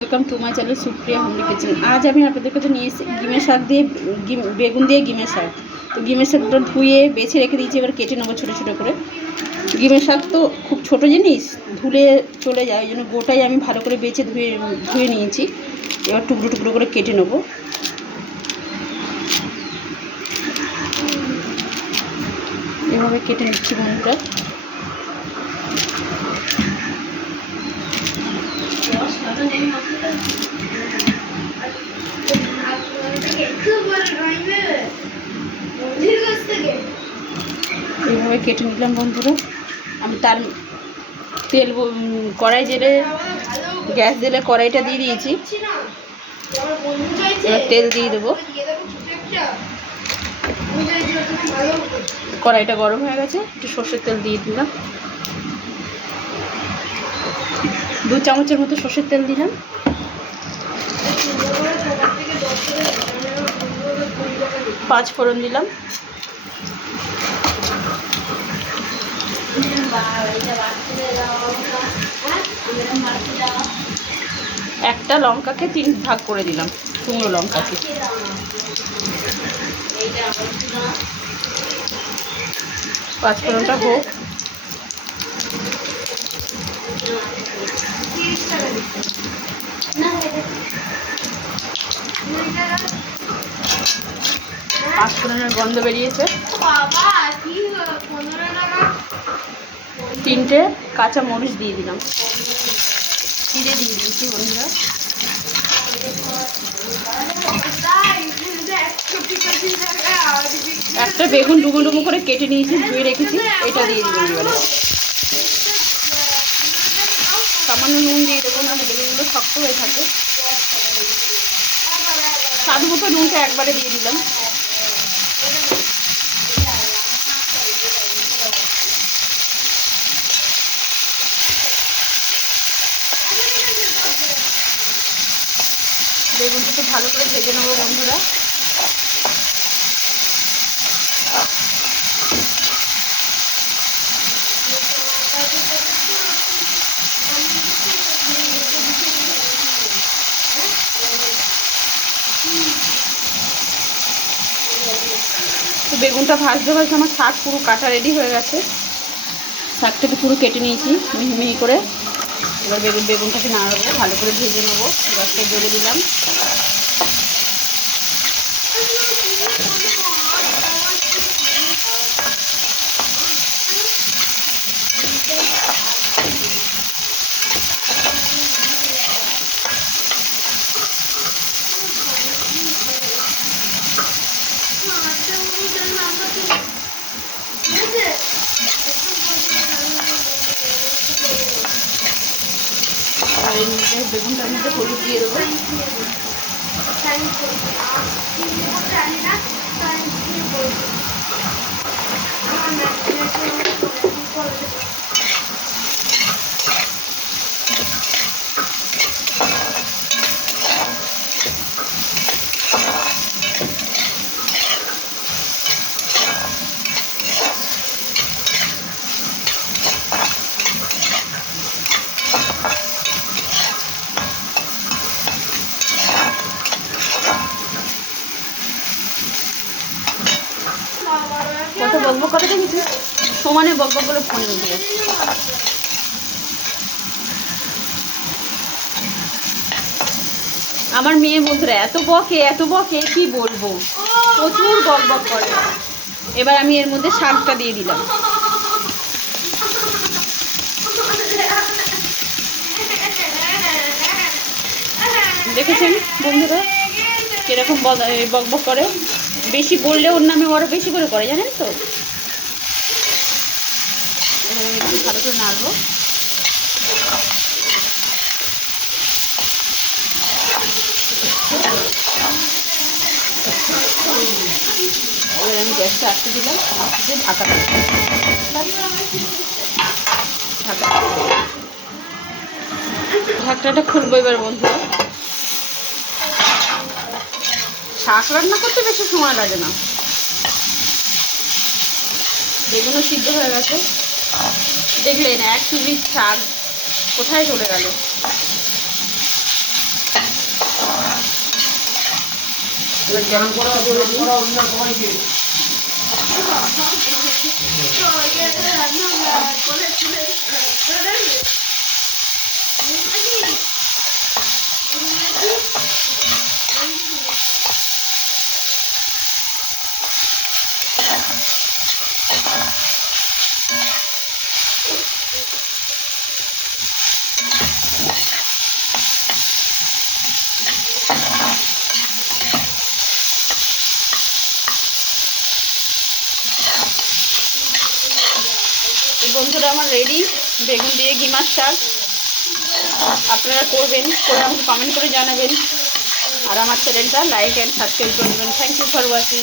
Welcome to my channel Supriya homely kitchen. আজ আমি আপনাদের কাছে নিয়ে এসেছি ডিমের শাক দিয়ে বেগুন দিয়ে ডিমের শাক। তো ডিমের শাকটা ধুয়ে বেছে রেখে দিয়েছি, এবার কেটে নেবো ছোটো ছোটো করে। ডিমের শাক তো খুব ছোট জিনিস, ধুলে চলে যায়, ওই জন্য গোটাই আমি ভালো করে বেছে ধুয়ে নিয়েছি। এবার টুকরো টুকরো করে কেটে নেবো। এভাবে কেটে নিচ্ছি বন্ধুরা। এইভাবে কেটে নিলাম বন্ধুরা। আমি তার তেল কড়াই জেলে গ্যাস জেলে কড়াইটা দিয়ে দিয়েছি। এবার তেল দিয়ে দেবো। কড়াইটা গরম হয়ে গেছে, একটু সর্ষের তেল দিয়ে দিলাম। 2 চামচের মতো সর্ষের তেল দিলাম। পাঁচ ফোড়ন দিলাম। একটা লঙ্কাকে 3 ভাগ করে দিলাম, শুকনো লঙ্কাকে। পাঁচ ফোড়নটা হোক। পাঁচ ফোড়নের গন্ধ বেরিয়েছে। 3টে কাঁচা মরিচ দিয়ে দিলাম, চিড়ে দিয়ে দিয়েছি বন্ধুরা। একটা বেগুন ডুমো ডুমো করে কেটে নিয়েছি, ধুয়ে রেখেছি, এটা দিয়ে দিলাম। এবারে সামান্য নুন দিয়ে দেবো, না বেগুনগুলো শক্ত হয়ে থাকে। স্বাদ মতো নুনটা একবারে দিয়ে দিলাম। বেগুনটা একটু ভালো করে ভেজে নেবো বন্ধুরা। তো বেগুনটা ভাজতে ভাজতে আমার শাক পুরো কাটা রেডি হয়ে গেছে। শাকটাকে পুরো কেটে নিয়েছি মিহি মিহি করে। এবার বেগুনটাকে নাড়াবো, ভালো করে ভেজে নেবো। গ্যাসটা জ্বলে দিলাম। আর এর মধ্যে বেগুনটার মধ্যে হলুদ দিয়ে দেবো। কত বকবক করে দেখেছি, সমানে বকবক করে ফোনে উঠে যাচ্ছে। আমার মেয়ে বন্ধুরা এত বকে কি বলবো, প্রচুর বকবক করে। এবার আমি এর মধ্যে শাকটা দিয়ে দিলাম। দেখেছেন বন্ধুরা কিরকম বকবক করে। বেশি বললে ওর নামে আরো বেশি করে করে, জানেন তো। একটু ভালো করে নাড়বো। এবার আমি গ্যাসটা আটকে দিলাম, দিয়ে ঢাকনাটা খুলবো এবার বন্ধুরা। শাক রান্না করতে বেশি সময় লাগে না, বেগুনও সিদ্ধ হয়ে গেছে। দেখলেন 1 চুবড়ি শাক কোথায় চলে গেল। এবার জলটা দিয়ে দিই। বন্ধুরা আমার রেডি বেগুন দিয়ে ঘি মাছ শাক। আপনারা করবেন, করে আমাকে কমেন্ট করে জানাবেন, আর আমার চ্যানেলটা লাইক অ্যান্ড সাবস্ক্রাইব করে দেবেন। Thank you for watching.